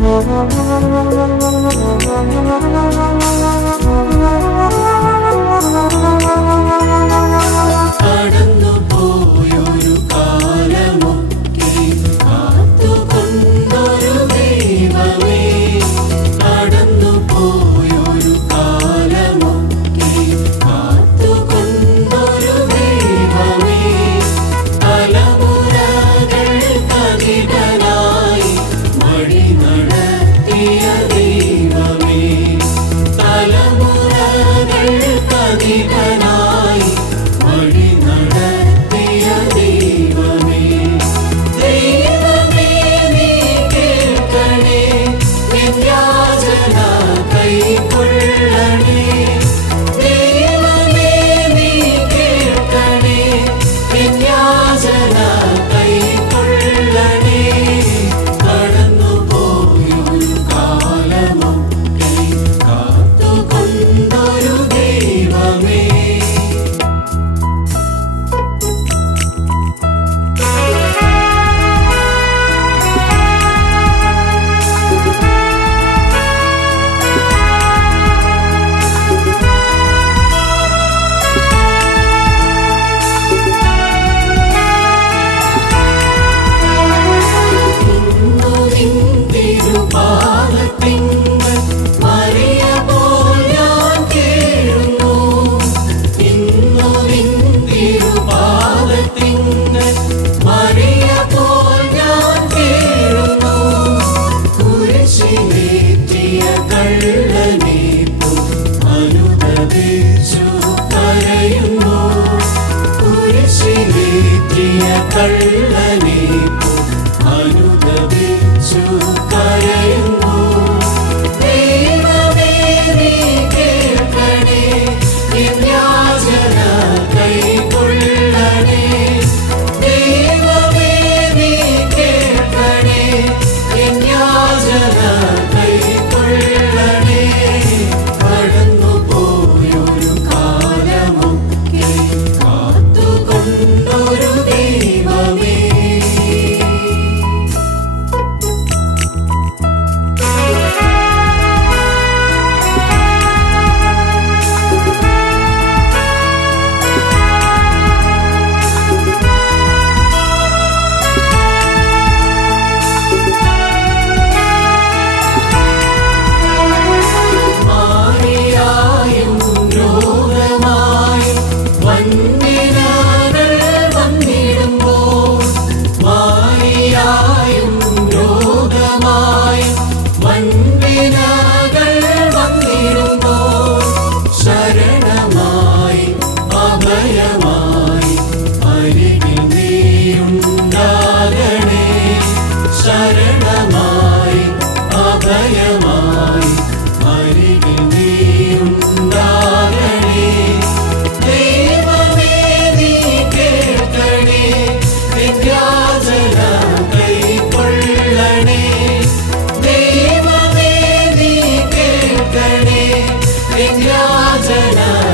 Thank you. கள்ளனே. Montana.